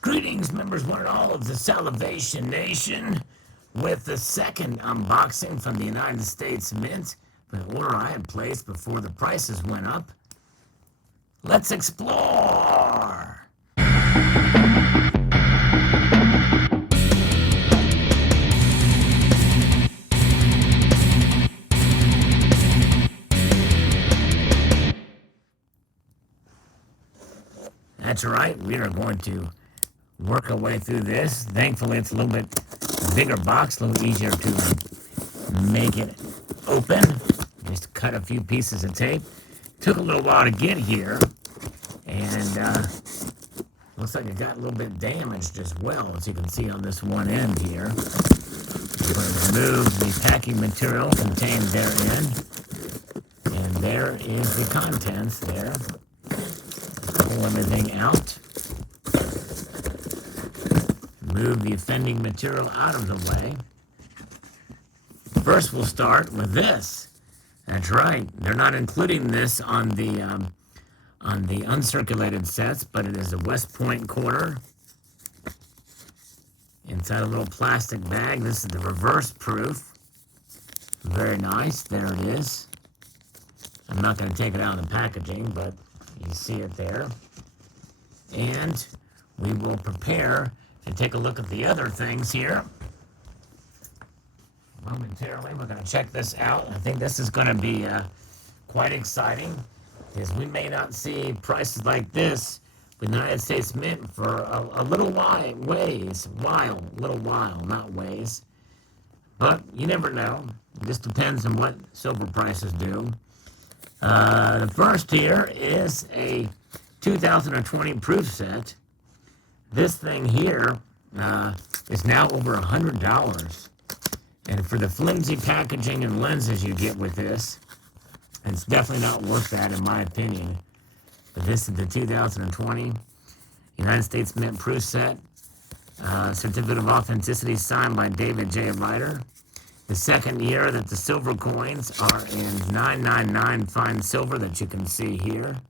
Greetings, members, one and all of the Salivation Nation, with the second unboxing from the United States Mint, an order I had placed before the prices went up. Let's explore! That's right, we are going to work our way through this. Thankfully, it's a little bit bigger box, a little easier to make it open. Just cut a few pieces of tape. Took a little while to get here, and looks like it got a little bit damaged as well, as you can see on this one end here. I'm going to remove the packing material contained therein, and there is the contents there. Pull everything out. Move the offending material out of the way. First, we'll start with this. That's right. They're not including this on the uncirculated sets, but it is a West Point quarter inside a little plastic bag. This is the reverse proof. Very nice. There it is. I'm not going to take it out of the packaging, but you see it there. And we will prepare to take a look at the other things here momentarily. We're going to check this out. I think this is going to be quite exciting, because we may not see prices like this with the United States Mint for a little while, not ways. But you never know. It just depends on what silver prices do. The first here is a 2020 proof set. This thing here is now over $100. And for the flimsy packaging and lenses you get with this, it's definitely not worth that, in my opinion. But this is the 2020 United States Mint proof set. Certificate of authenticity signed by David J. Leiter. The second year that the silver coins are in 999 fine silver that you can see here.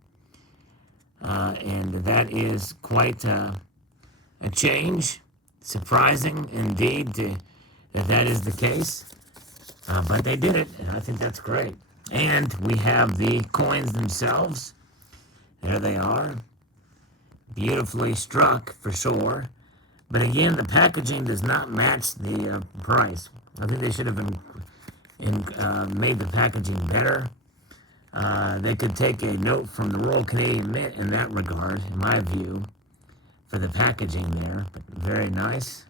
And that is quite a change. Surprising indeed that is the case. But they did it, and I think that's great. And we have the coins themselves. There they are. Beautifully struck, for sure. But again, the packaging does not match the price. I think they should have made the packaging better. They could take a note from the Royal Canadian Mint in that regard, in my view, for the packaging there. But very nice.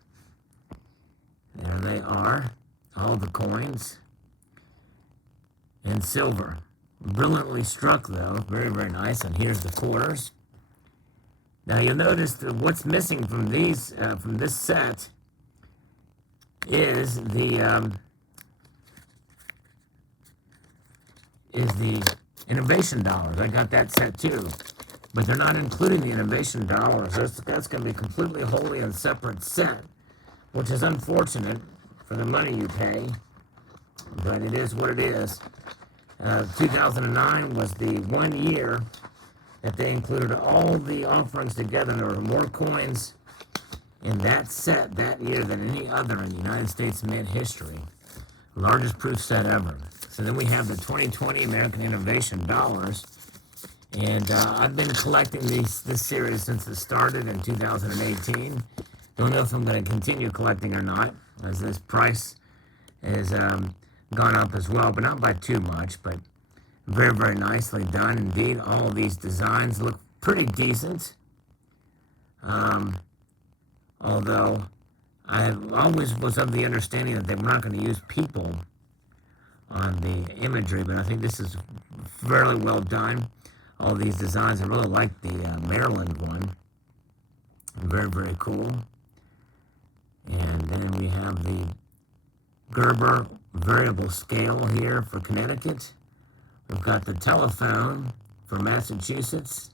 There they are, all the coins in silver. Brilliantly struck, though. Very, very nice. And here's the quarters. Now you'll notice that what's missing from these, from this set, is the innovation dollars. I got that set too, but they're not including the innovation dollars. That's going to be completely, wholly, and separate set, which is unfortunate for the money you pay, but it is what it is. 2009 was the 1 year that they included all the offerings together. There were more coins in that set that year than any other in United States Mint history. Largest proof set ever. So then we have the 2020 American Innovation Dollars. And I've been collecting this series since it started in 2018. Don't know if I'm going to continue collecting or not, as this price has gone up as well, but not by too much. But very, very nicely done indeed. All of these designs look pretty decent. Although I always was of the understanding that they were not going to use people on the imagery, but I think this is fairly well done. All these designs, I really like the Maryland one. Very, very cool. And then we have the Gerber variable scale here for Connecticut. We've got the telephone for Massachusetts.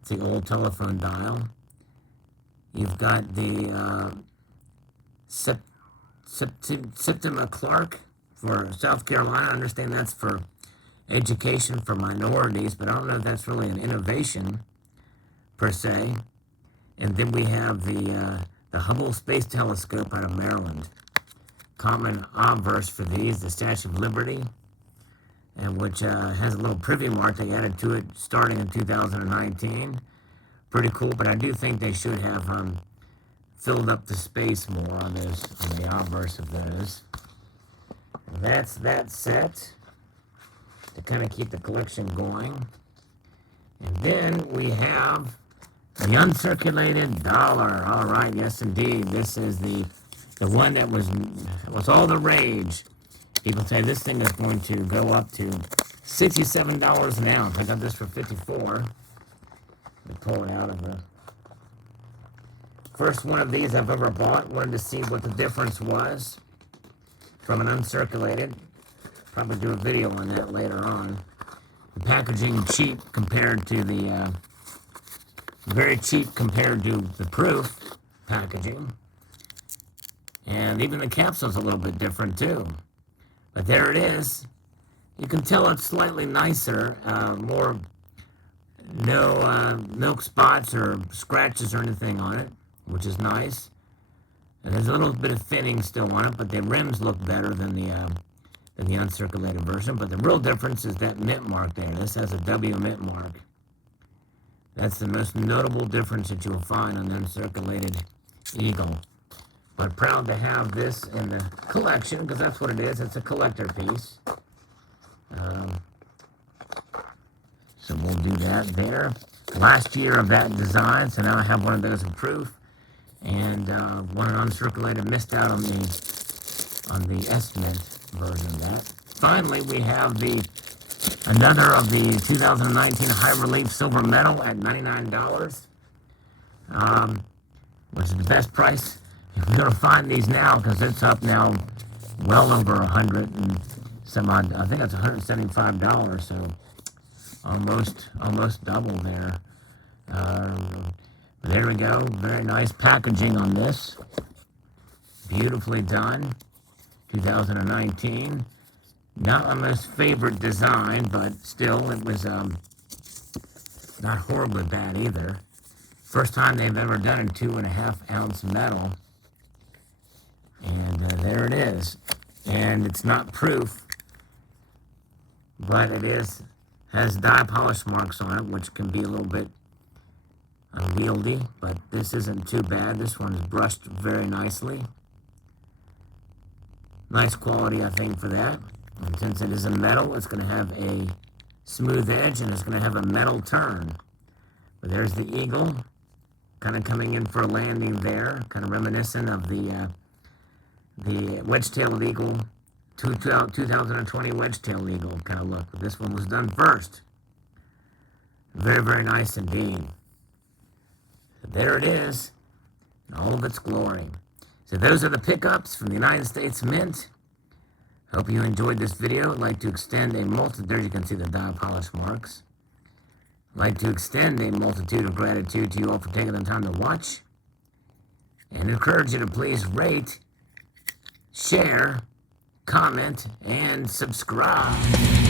It's the old telephone dial. You've got the Septima Clark for South Carolina. I understand that's for education for minorities, but I don't know if that's really an innovation per se. And then we have the Hubble Space Telescope out of Maryland. Common obverse for these, the Statue of Liberty, and which has a little privy mark they added to it starting in 2019. Pretty cool, but I do think they should have filled up the space more on those, on the obverse of those. That's that set to kind of keep the collection going. And then we have the Uncirculated Dollar. All right, yes indeed. This is the one that was all the rage. People say this thing is going to go up to $67 an ounce. I got this for $54. Let me pull it out of the first one of these I've ever bought. Wanted to see what the difference was from an uncirculated. Probably do a video on that later on. The packaging cheap compared to the very cheap compared to the proof packaging. And even the capsule's a little bit different too. But there it is. You can tell it's slightly nicer, more no milk spots or scratches or anything on it, which is nice. And there's a little bit of thinning still on it, but the rims look better than the uncirculated version. But the real difference is that mint mark there. This has a W mint mark. That's the most notable difference that you'll find on the uncirculated Eagle. But proud to have this in the collection, because that's what it is. It's a collector piece. So we'll do that there. Last year of that design, so now I have one of those in proof. And one uncirculated, missed out on the estimate version of that. Finally, we have another of the 2019 high relief silver medal at $99, which is the best price. You're going to find these now because it's up now well over 100 and some odd. I think it's $175, so almost double there. There we go. Very nice packaging on this. Beautifully done. 2019. Not my most favorite design, but still, it was not horribly bad either. First time they've ever done a 2.5 ounce metal. And there it is. And it's not proof, but it has dye polish marks on it, which can be a little bit unwieldy, but this isn't too bad. This one's brushed very nicely. Nice quality, I think, for that. And since it is a metal, it's going to have a smooth edge and it's going to have a metal turn. But there's the Eagle, kind of coming in for a landing there, kind of reminiscent of the wedge-tailed Eagle, 2020 wedge-tailed Eagle kind of look. But this one was done first. Very, very nice indeed. So there it is, in all of its glory. So those are the pickups from the United States Mint. Hope you enjoyed this video. I'd like to extend a multitude, there you can see the dye polish marks. I'd like to extend a multitude of gratitude to you all for taking the time to watch. And encourage you to please rate, share, comment, and subscribe.